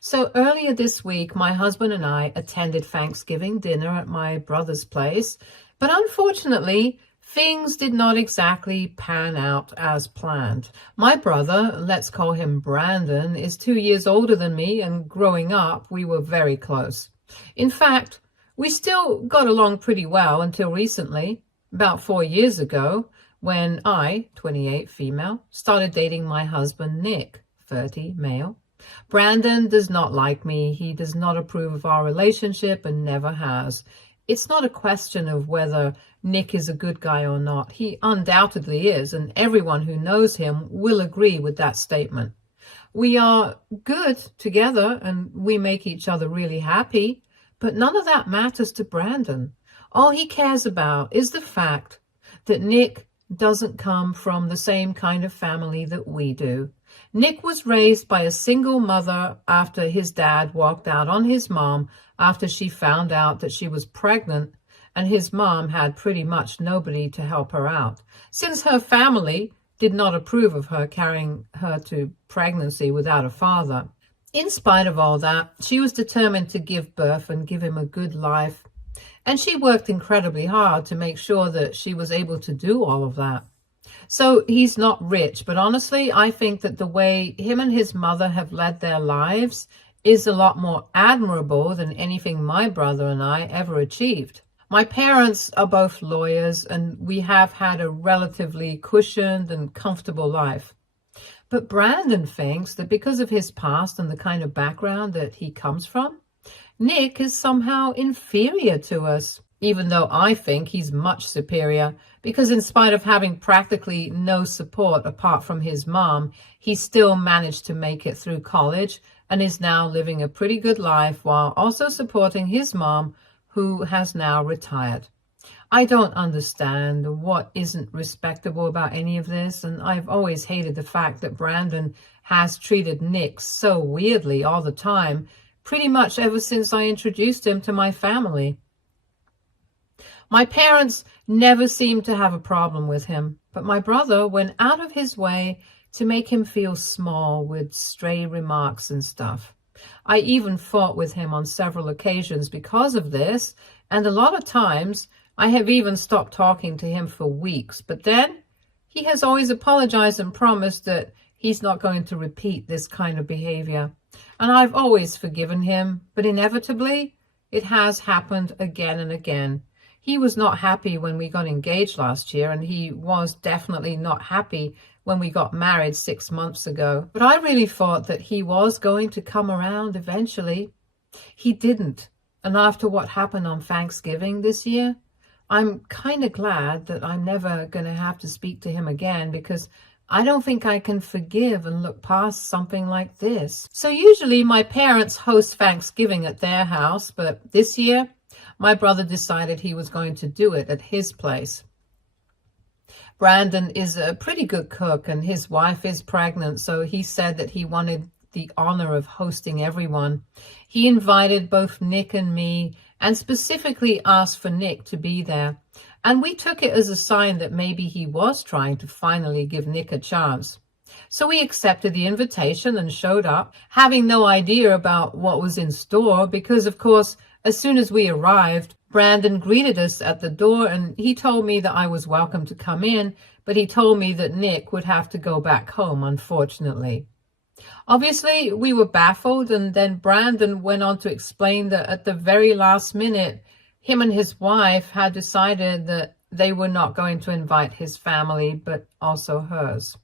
So earlier this week, my husband and I attended Thanksgiving dinner at my brother's place, but unfortunately, things did not exactly pan out as planned. My brother, let's call him Brandon, is 2 years older than me, and growing up, we were very close. In fact, we still got along pretty well until recently, about 4 years ago, when I, 28 female, started dating my husband Nick, 30 male. Brandon does not like me. He does not approve of our relationship and never has. It's not a question of whether Nick is a good guy or not. He undoubtedly is, and everyone who knows him will agree with that statement. We are good together and we make each other really happy, but none of that matters to Brandon. All he cares about is the fact that Nick doesn't come from the same kind of family that we do. Nick was raised by a single mother after his dad walked out on his mom after she found out that she was pregnant, and his mom had pretty much nobody to help her out, since her family did not approve of her carrying her to pregnancy without a father. In spite of all that, she was determined to give birth and give him a good life, and she worked incredibly hard to make sure that she was able to do all of that. So he's not rich, but honestly, I think that the way him and his mother have led their lives is a lot more admirable than anything my brother and I ever achieved. My parents are both lawyers, and we have had a relatively cushioned and comfortable life. But Brandon thinks that because of his past and the kind of background that he comes from, Nick is somehow inferior to us, even though I think he's much superior, because in spite of having practically no support apart from his mom, he still managed to make it through college and is now living a pretty good life while also supporting his mom, who has now retired. I don't understand what isn't respectable about any of this, and I've always hated the fact that Brandon has treated Nick so weirdly all the time, pretty much ever since I introduced him to my family. My parents never seemed to have a problem with him, but my brother went out of his way to make him feel small with stray remarks and stuff. I even fought with him on several occasions because of this, and a lot of times I have even stopped talking to him for weeks, but then he has always apologized and promised that he's not going to repeat this kind of behavior. And I've always forgiven him, but inevitably it has happened again and again. He was not happy when we got engaged last year, and he was definitely not happy when we got married 6 months ago. But I really thought that he was going to come around eventually. He didn't. And after what happened on Thanksgiving this year, I'm kind of glad that I'm never going to have to speak to him again, because I don't think I can forgive and look past something like this. So usually my parents host Thanksgiving at their house, but this year my brother decided he was going to do it at his place. Brandon is a pretty good cook, and his wife is pregnant, so he said that he wanted the honor of hosting everyone. He invited both Nick and me, and specifically asked for Nick to be there. And we took it as a sign that maybe he was trying to finally give Nick a chance. So we accepted the invitation and showed up, having no idea about what was in store, because of course, as soon as we arrived, Brandon greeted us at the door, and he told me that I was welcome to come in, but he told me that Nick would have to go back home, unfortunately. Obviously, we were baffled, and then Brandon went on to explain that at the very last minute, him and his wife had decided that they were not going to invite his family, but also hers.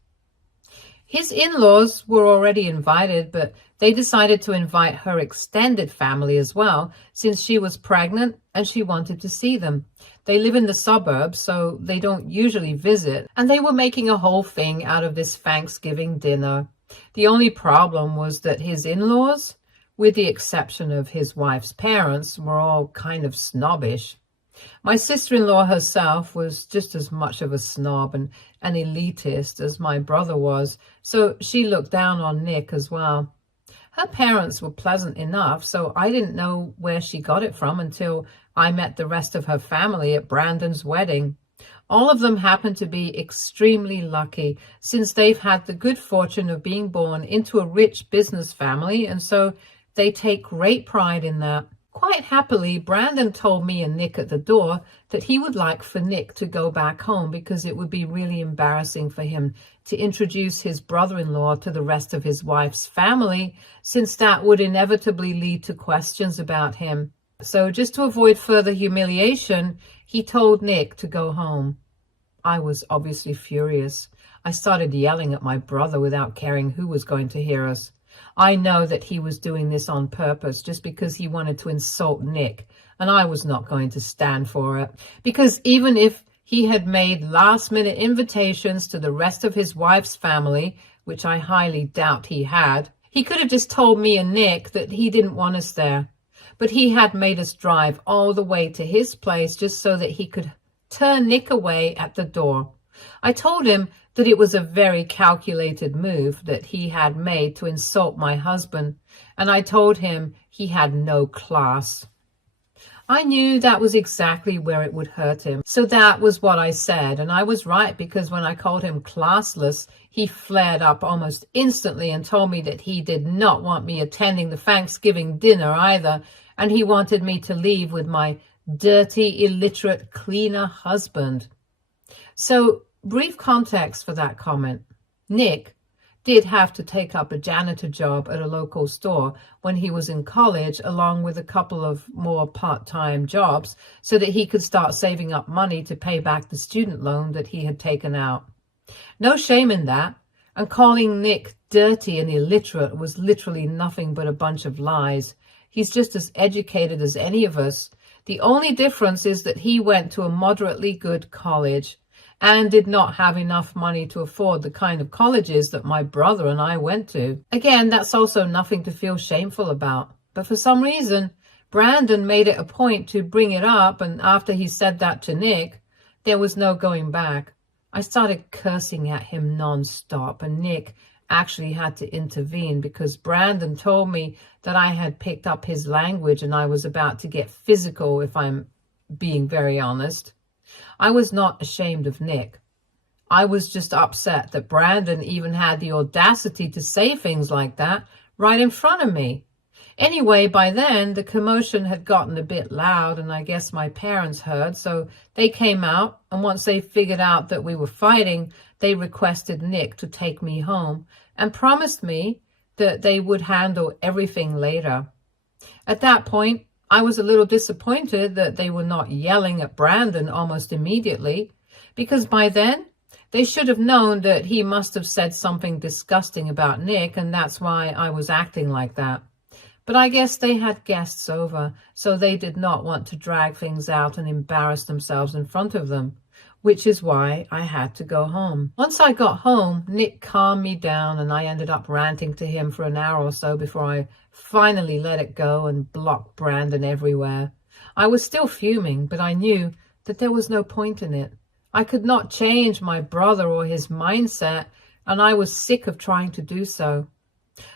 His in-laws were already invited, but they decided to invite her extended family as well, since she was pregnant and she wanted to see them. They live in the suburbs, so they don't usually visit, and they were making a whole thing out of this Thanksgiving dinner. The only problem was that his in-laws, with the exception of his wife's parents, were all kind of snobbish. My sister-in-law herself was just as much of a snob and an elitist as my brother was, so she looked down on Nick as well. Her parents were pleasant enough, so I didn't know where she got it from until I met the rest of her family at Brandon's wedding. All of them happen to be extremely lucky, since they've had the good fortune of being born into a rich business family, and so They take great pride in that. Quite happily, Brandon told me and Nick at the door that he would like for Nick to go back home because it would be really embarrassing for him to introduce his brother-in-law to the rest of his wife's family, since that would inevitably lead to questions about him. So just to avoid further humiliation, he told Nick to go home. I was obviously furious. I started yelling at my brother without caring who was going to hear us. I know that he was doing this on purpose just because he wanted to insult Nick, and I was not going to stand for it. Because even if he had made last-minute invitations to the rest of his wife's family, which I highly doubt he had, he could have just told me and Nick that he didn't want us there. But he had made us drive all the way to his place just so that he could turn Nick away at the door. I told him that it was a very calculated move that he had made to insult my husband, and I told him he had no class. I knew that was exactly where it would hurt him, so that was what I said, and I was right, because when I called him classless, he flared up almost instantly and told me that he did not want me attending the Thanksgiving dinner either, and he wanted me to leave with my dirty, illiterate cleaner husband. So, brief context for that comment. Nick did have to take up a janitor job at a local store when he was in college, along with a couple of more part-time jobs, so that he could start saving up money to pay back the student loan that he had taken out. No shame in that, and calling Nick dirty and illiterate was literally nothing but a bunch of lies. He's just as educated as any of us. The only difference is that he went to a moderately good college and did not have enough money to afford the kind of colleges that my brother and I went to. Again, that's also nothing to feel shameful about. But for some reason, Brandon made it a point to bring it up, and after he said that to Nick, there was no going back. I started cursing at him non-stop, and Nick actually had to intervene because Brandon told me that I had picked up his language and I was about to get physical, if I'm being very honest. I was not ashamed of Nick. I was just upset that Brandon even had the audacity to say things like that right in front of me. Anyway, by then, the commotion had gotten a bit loud, and I guess my parents heard, so they came out, and once they figured out that we were fighting, they requested Nick to take me home and promised me that they would handle everything later. At that point, I was a little disappointed that they were not yelling at Brandon almost immediately, because by then they should have known that he must have said something disgusting about Nick, and that's why I was acting like that. But I guess they had guests over, so they did not want to drag things out and embarrass themselves in front of them, which is why I had to go home. Once I got home, Nick calmed me down, and I ended up ranting to him for an hour or so before I finally let it go and blocked Brandon everywhere. I was still fuming, but I knew that there was no point in it. I could not change my brother or his mindset, and I was sick of trying to do so.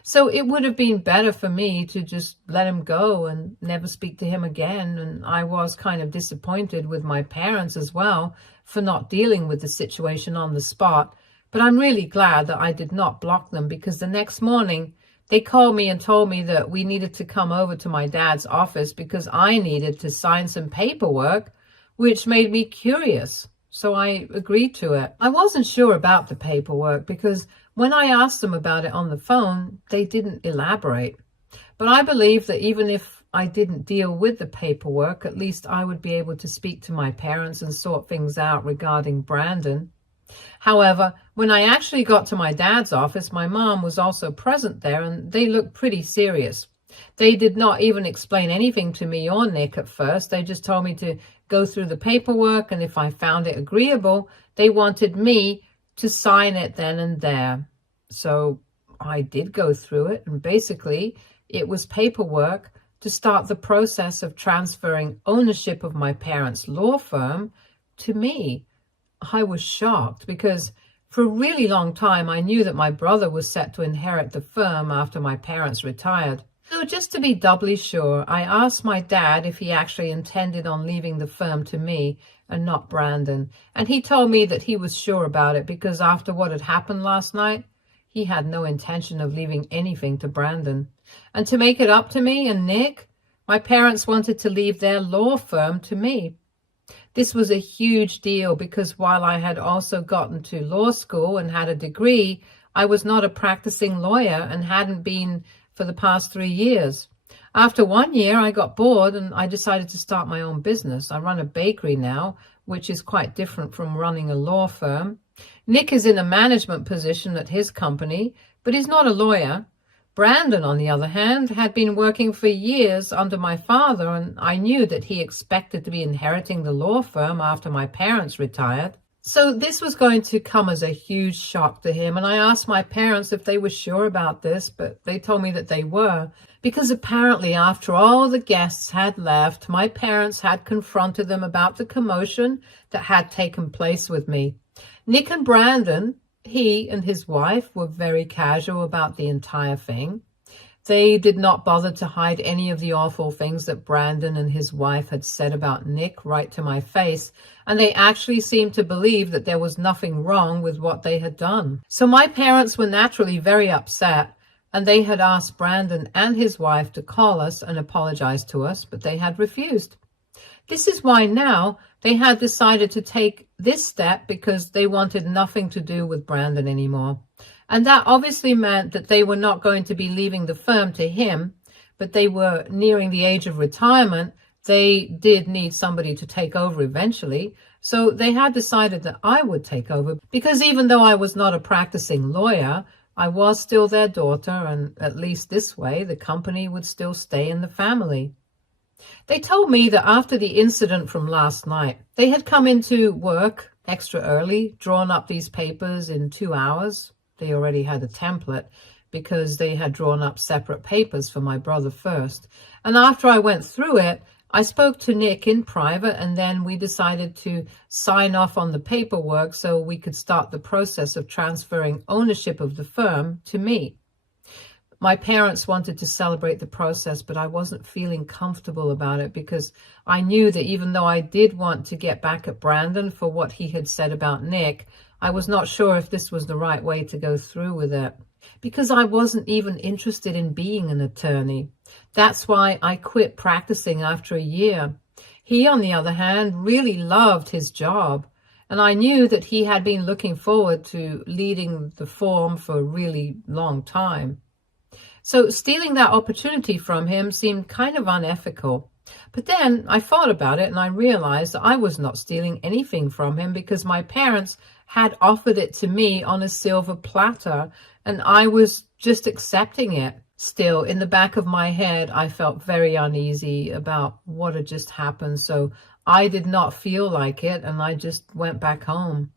So it would have been better for me to just let him go and never speak to him again, and I was kind of disappointed with my parents as well for not dealing with the situation on the spot, but I'm really glad that I did not block them, because the next morning they called me and told me that we needed to come over to my dad's office because I needed to sign some paperwork, which made me curious. So I agreed to it. I wasn't sure about the paperwork because when I asked them about it on the phone, they didn't elaborate. But I believe that even if I didn't deal with the paperwork, at least I would be able to speak to my parents and sort things out regarding Brandon. However, when I actually got to my dad's office, my mom was also present there, and they looked pretty serious. They did not even explain anything to me or Nick at first. They just told me to go through the paperwork, and if I found it agreeable, they wanted me to sign it then and there. So I did go through it, and basically it was paperwork to start the process of transferring ownership of my parents' law firm to me. I was shocked because for a really long time I knew that my brother was set to inherit the firm after my parents retired. So just to be doubly sure, I asked my dad if he actually intended on leaving the firm to me and not Brandon. And he told me that he was sure about it because after what had happened last night, he had no intention of leaving anything to Brandon. And to make it up to me and Nick, my parents wanted to leave their law firm to me. This was a huge deal because while I had also gotten to law school and had a degree, I was not a practicing lawyer and hadn't been for the past 3 years. After 1 year, I got bored and I decided to start my own business. I run a bakery now, which is quite different from running a law firm. Nick is in a management position at his company, but he's not a lawyer. Brandon, on the other hand, had been working for years under my father, and I knew that he expected to be inheriting the law firm after my parents retired. So this was going to come as a huge shock to him, and I asked my parents if they were sure about this, but they told me that they were, because apparently after all the guests had left, my parents had confronted them about the commotion that had taken place with me. Nick and Brandon, he and his wife, were very casual about the entire thing. They did not bother to hide any of the awful things that Brandon and his wife had said about Nick right to my face, and they actually seemed to believe that there was nothing wrong with what they had done. So my parents were naturally very upset, and they had asked Brandon and his wife to call us and apologize to us, but they had refused. This is why now they had decided to take this step because they wanted nothing to do with Brandon anymore. And that obviously meant that they were not going to be leaving the firm to him, but they were nearing the age of retirement. They did need somebody to take over eventually. So they had decided that I would take over because even though I was not a practicing lawyer, I was still their daughter, and at least this way, the company would still stay in the family. They told me that after the incident from last night, they had come into work extra early, drawn up these papers in 2 hours. They already had a template because they had drawn up separate papers for my brother first. And after I went through it, I spoke to Nick in private, and then we decided to sign off on the paperwork so we could start the process of transferring ownership of the firm to me. My parents wanted to celebrate the process, but I wasn't feeling comfortable about it because I knew that even though I did want to get back at Brandon for what he had said about Nick, I was not sure if this was the right way to go through with it, because I wasn't even interested in being an attorney. That's why I quit practicing after a year. He, on the other hand, really loved his job, and I knew that he had been looking forward to leading the firm for a really long time. So stealing that opportunity from him seemed kind of unethical. But then I thought about it and I realized that I was not stealing anything from him because my parents had offered it to me on a silver platter and I was just accepting it. Still, in the back of my head, I felt very uneasy about what had just happened. So I did not feel like it and I just went back home.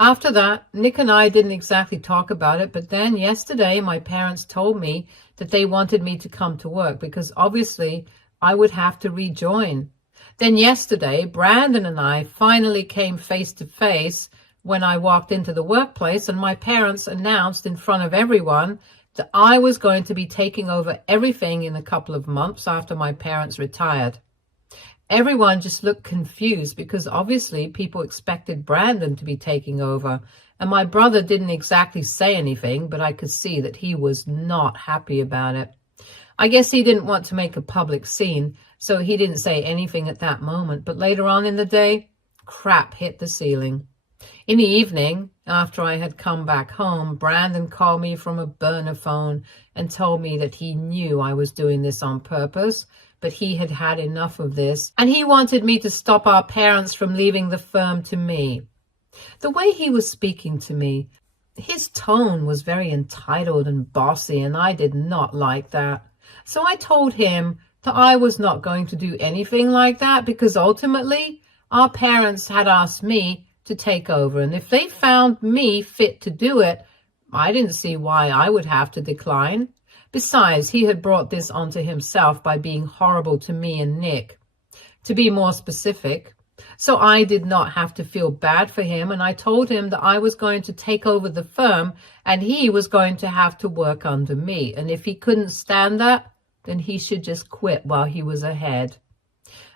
After that, Nick and I didn't exactly talk about it, but then yesterday my parents told me that they wanted me to come to work because obviously I would have to rejoin. Then yesterday, Brandon and I finally came face to face when I walked into the workplace, and my parents announced in front of everyone that I was going to be taking over everything in a couple of months after my parents retired. Everyone just looked confused because obviously people expected Brandon to be taking over. And my brother didn't exactly say anything, but I could see that he was not happy about it. I guess he didn't want to make a public scene, so he didn't say anything at that moment. But later on in the day, crap hit the ceiling. In the evening, after I had come back home, Brandon called me from a burner phone and told me that he knew I was doing this on purpose, but he had had enough of this, and he wanted me to stop our parents from leaving the firm to me. The way he was speaking to me, his tone was very entitled and bossy, and I did not like that. So I told him that I was not going to do anything like that because ultimately our parents had asked me to take over, and if they found me fit to do it, I didn't see why I would have to decline. Besides, he had brought this onto himself by being horrible to me and Nick, to be more specific. So I did not have to feel bad for him, and I told him that I was going to take over the firm and he was going to have to work under me. And if he couldn't stand that, then he should just quit while he was ahead.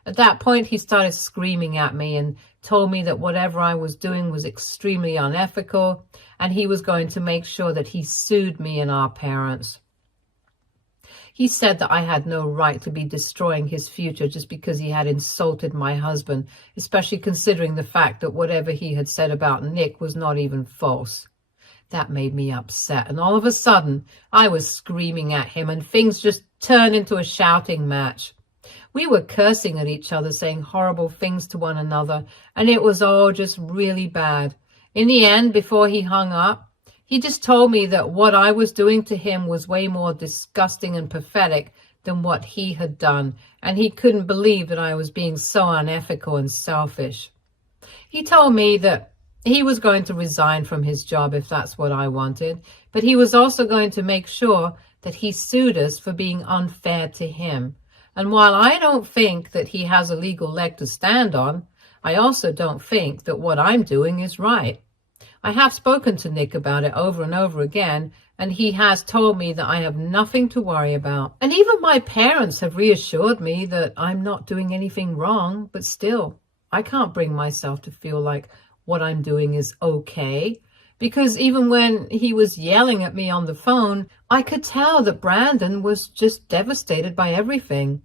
At that point, he started screaming at me and told me that whatever I was doing was extremely unethical, and he was going to make sure that he sued me and our parents. He said that I had no right to be destroying his future just because he had insulted my husband, especially considering the fact that whatever he had said about Nick was not even false. That made me upset, and all of a sudden, I was screaming at him, and things just turned into a shouting match. We were cursing at each other, saying horrible things to one another, and it was all just really bad. In the end, before he hung up, he just told me that what I was doing to him was way more disgusting and pathetic than what he had done, and he couldn't believe that I was being so unethical and selfish. He told me that he was going to resign from his job if that's what I wanted, but he was also going to make sure that he sued us for being unfair to him. And while I don't think that he has a legal leg to stand on, I also don't think that what I'm doing is right. I have spoken to Nick about it over and over again, and he has told me that I have nothing to worry about. And even my parents have reassured me that I'm not doing anything wrong, but still, I can't bring myself to feel like what I'm doing is okay. Because even when he was yelling at me on the phone, I could tell that Brandon was just devastated by everything.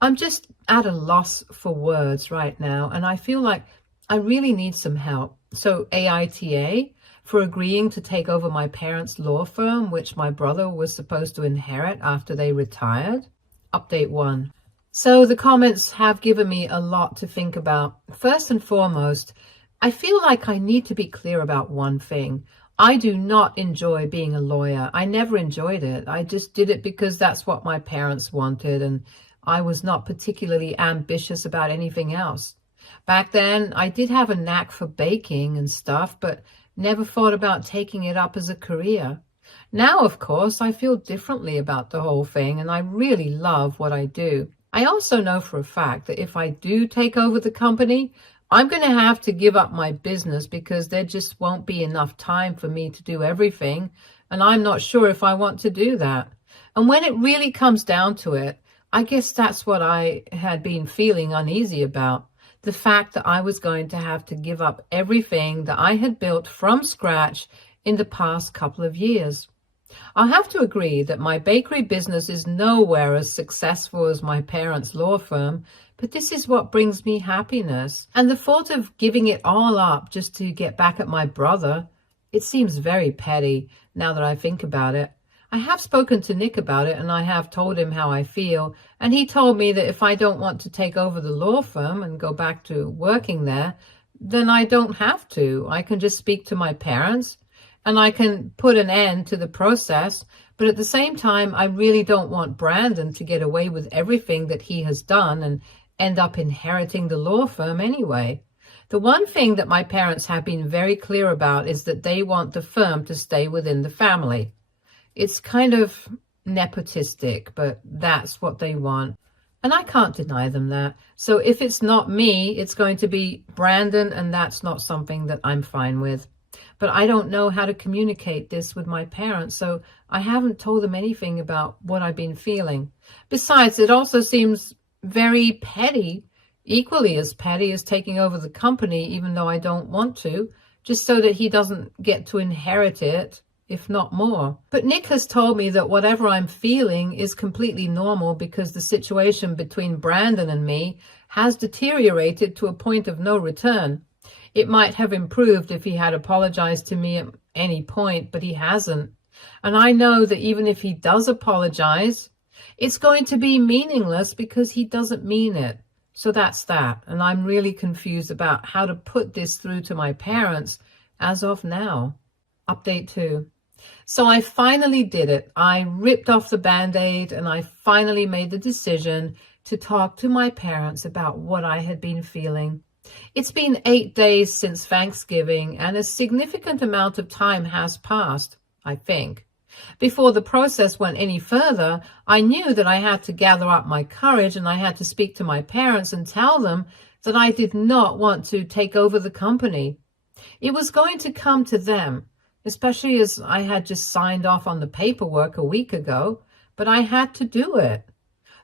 I'm just at a loss for words right now, and I feel like I really need some help. So AITA for agreeing to take over my parents' law firm, which my brother was supposed to inherit after they retired. Update 1. So the comments have given me a lot to think about. First and foremost, I feel like I need to be clear about one thing. I do not enjoy being a lawyer. I never enjoyed it. I just did it because that's what my parents wanted, and I was not particularly ambitious about anything else. Back then, I did have a knack for baking and stuff, but never thought about taking it up as a career. Now, of course, I feel differently about the whole thing, and I really love what I do. I also know for a fact that if I do take over the company, I'm going to have to give up my business because there just won't be enough time for me to do everything, and I'm not sure if I want to do that. And when it really comes down to it, I guess that's what I had been feeling uneasy about. The fact that I was going to have to give up everything that I had built from scratch in the past couple of years. I'll have to agree that my bakery business is nowhere as successful as my parents' law firm, but this is what brings me happiness. And the thought of giving it all up just to get back at my brother, it seems very petty now that I think about it. I have spoken to Nick about it, and I have told him how I feel, and he told me that if I don't want to take over the law firm and go back to working there, then I don't have to. I can just speak to my parents, and I can put an end to the process, but at the same time, I really don't want Brandon to get away with everything that he has done and end up inheriting the law firm anyway. The one thing that my parents have been very clear about is that they want the firm to stay within the family. It's kind of nepotistic, but that's what they want. And I can't deny them that. So if it's not me, it's going to be Brandon, and that's not something that I'm fine with. But I don't know how to communicate this with my parents, so I haven't told them anything about what I've been feeling. Besides, it also seems very petty, equally as petty as taking over the company, even though I don't want to, just so that he doesn't get to inherit it, if not more. But Nick has told me that whatever I'm feeling is completely normal because the situation between Brandon and me has deteriorated to a point of no return. It might have improved if he had apologized to me at any point, but he hasn't. And I know that even if he does apologize, it's going to be meaningless because he doesn't mean it. So that's that. And I'm really confused about how to put this through to my parents as of now. Update 2. So I finally did it. I ripped off the Band-Aid, and I finally made the decision to talk to my parents about what I had been feeling. It's been 8 days since Thanksgiving, and a significant amount of time has passed, I think. Before the process went any further, I knew that I had to gather up my courage, and I had to speak to my parents and tell them that I did not want to take over the company. It was going to come to them, especially as I had just signed off on the paperwork a week ago, but I had to do it.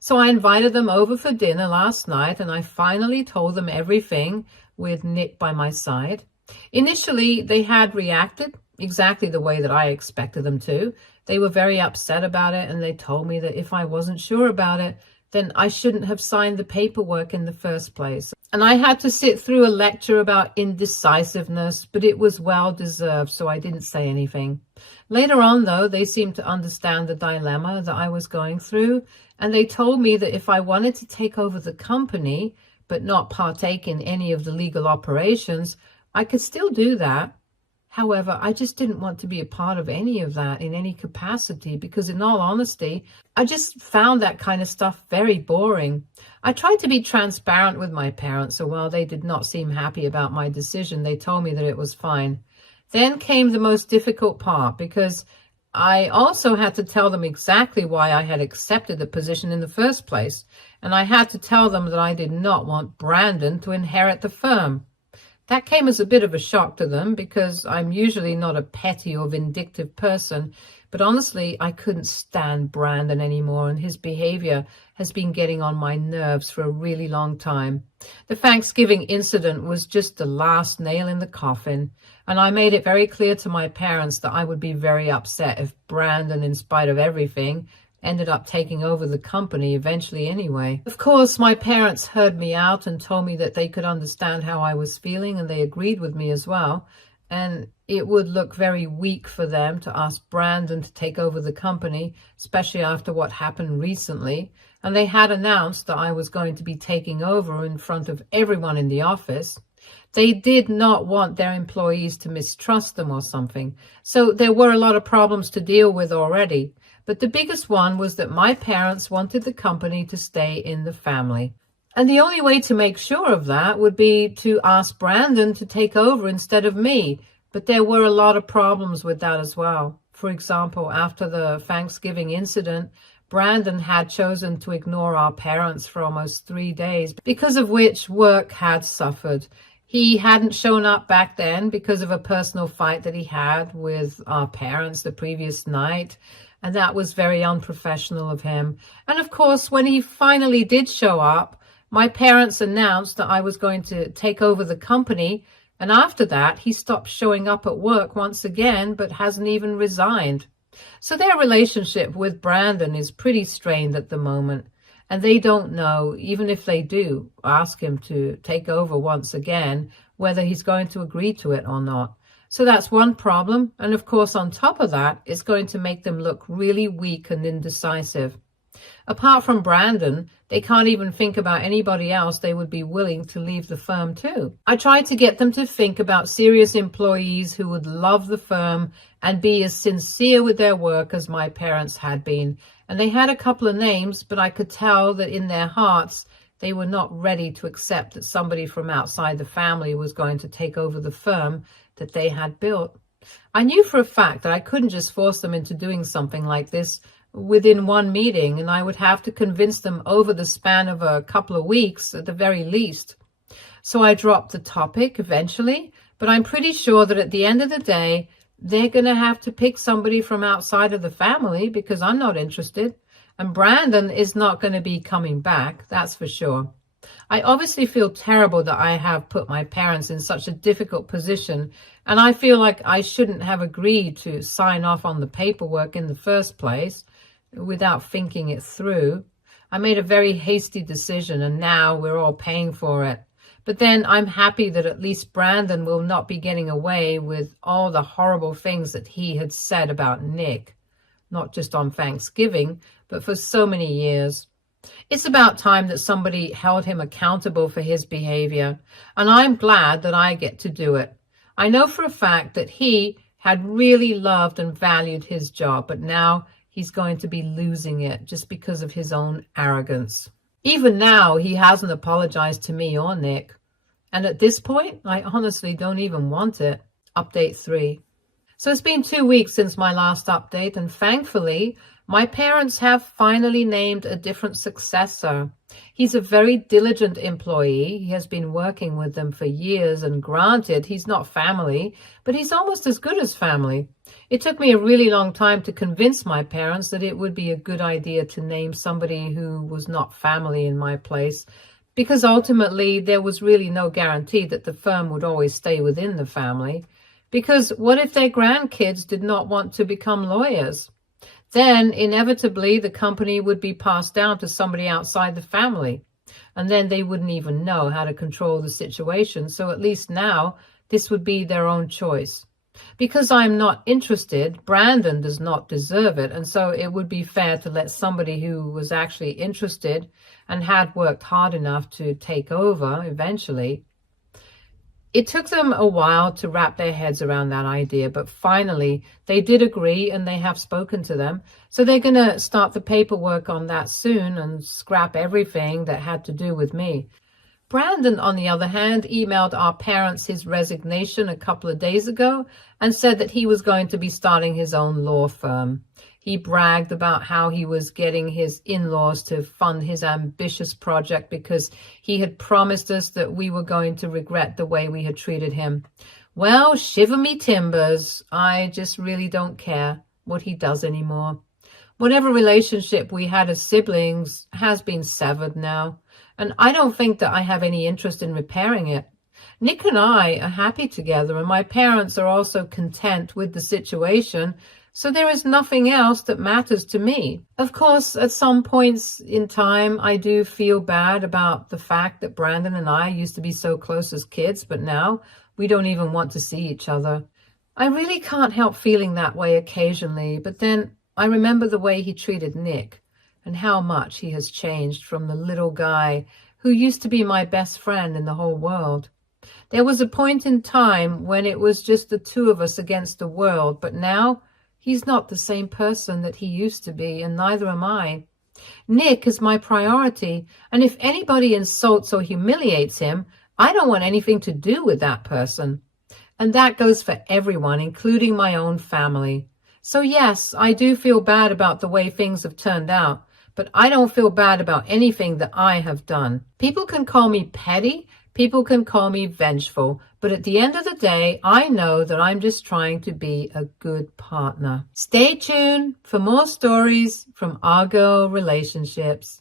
So I invited them over for dinner last night, and I finally told them everything with Nick by my side. Initially, they had reacted exactly the way that I expected them to. They were very upset about it, and they told me that if I wasn't sure about it, then I shouldn't have signed the paperwork in the first place. And I had to sit through a lecture about indecisiveness, but it was well deserved, so I didn't say anything. Later on, though, they seemed to understand the dilemma that I was going through, and they told me that if I wanted to take over the company, but not partake in any of the legal operations, I could still do that. However, I just didn't want to be a part of any of that in any capacity because, in all honesty, I just found that kind of stuff very boring. I tried to be transparent with my parents, so while they did not seem happy about my decision, they told me that it was fine. Then came the most difficult part because I also had to tell them exactly why I had accepted the position in the first place, and I had to tell them that I did not want Brandon to inherit the firm. That came as a bit of a shock to them because I'm usually not a petty or vindictive person, but honestly, I couldn't stand Brandon anymore, and his behavior has been getting on my nerves for a really long time. The Thanksgiving incident was just the last nail in the coffin, and I made it very clear to my parents that I would be very upset if Brandon, in spite of everything, ended up taking over the company eventually anyway. Of course, my parents heard me out and told me that they could understand how I was feeling, and they agreed with me as well. And it would look very weak for them to ask Brandon to take over the company, especially after what happened recently. And they had announced that I was going to be taking over in front of everyone in the office. They did not want their employees to mistrust them or something. So there were a lot of problems to deal with already. But the biggest one was that my parents wanted the company to stay in the family. And the only way to make sure of that would be to ask Brandon to take over instead of me. But there were a lot of problems with that as well. For example, after the Thanksgiving incident, Brandon had chosen to ignore our parents for almost 3 days, because of which work had suffered. He hadn't shown up back then because of a personal fight that he had with our parents the previous night. And that was very unprofessional of him. And of course, when he finally did show up, my parents announced that I was going to take over the company. And after that, he stopped showing up at work once again, but hasn't even resigned. So their relationship with Brandon is pretty strained at the moment. And they don't know, even if they do ask him to take over once again, whether he's going to agree to it or not. So that's one problem. And of course, on top of that, it's going to make them look really weak and indecisive. Apart from Brandon, they can't even think about anybody else they would be willing to leave the firm to. I tried to get them to think about serious employees who would love the firm and be as sincere with their work as my parents had been. And they had a couple of names, but I could tell that in their hearts, they were not ready to accept that somebody from outside the family was going to take over the firm that they had built. I knew for a fact that I couldn't just force them into doing something like this within one meeting, and I would have to convince them over the span of a couple of weeks at the very least. So I dropped the topic eventually, but I'm pretty sure that at the end of the day, they're going to have to pick somebody from outside of the family because I'm not interested. And Brandon is not going to be coming back, that's for sure. I obviously feel terrible that I have put my parents in such a difficult position, and I feel like I shouldn't have agreed to sign off on the paperwork in the first place without thinking it through. I made a very hasty decision, and now we're all paying for it. But then I'm happy that at least Brandon will not be getting away with all the horrible things that he had said about Nick, not just on Thanksgiving, but for so many years. It's about time that somebody held him accountable for his behavior, and I'm glad that I get to do it. I know for a fact that he had really loved and valued his job, but now he's going to be losing it just because of his own arrogance. Even now, he hasn't apologized to me or Nick. And at this point, I honestly don't even want it. Update 3. So it's been 2 weeks since my last update, and thankfully, My parents have finally named a different successor. He's a very diligent employee. He has been working with them for years, and granted, he's not family, but he's almost as good as family. It took me a really long time to convince my parents that it would be a good idea to name somebody who was not family in my place, because ultimately there was really no guarantee that the firm would always stay within the family. Because what if their grandkids did not want to become lawyers? Then, inevitably, the company would be passed down to somebody outside the family. And then they wouldn't even know how to control the situation. So at least now, this would be their own choice. Because I'm not interested, Brandon does not deserve it. And so it would be fair to let somebody who was actually interested and had worked hard enough to take over eventually. It took them a while to wrap their heads around that idea, but finally they did agree and they have spoken to them. So they're going to start the paperwork on that soon and scrap everything that had to do with me. Brandon, on the other hand, emailed our parents his resignation a couple of days ago and said that he was going to be starting his own law firm. He bragged about how he was getting his in-laws to fund his ambitious project because he had promised us that we were going to regret the way we had treated him. Well, shiver me timbers. I just really don't care what he does anymore. Whatever relationship we had as siblings has been severed now, and I don't think that I have any interest in repairing it. Nick and I are happy together, and my parents are also content with the situation, so there is nothing else that matters to me. Of course, at some points in time, I do feel bad about the fact that Brandon and I used to be so close as kids, but now we don't even want to see each other. I really can't help feeling that way occasionally, but then I remember the way he treated Nick and how much he has changed from the little guy who used to be my best friend in the whole world. There was a point in time when it was just the two of us against the world, but now he's not the same person that he used to be, and neither am I. Nick is my priority, and if anybody insults or humiliates him, I don't want anything to do with that person. And that goes for everyone, including my own family. So yes, I do feel bad about the way things have turned out, but I don't feel bad about anything that I have done. People can call me petty, people can call me vengeful, but at the end of the day, I know that I'm just trying to be a good partner. Stay tuned for more stories from Our Girl Relationships.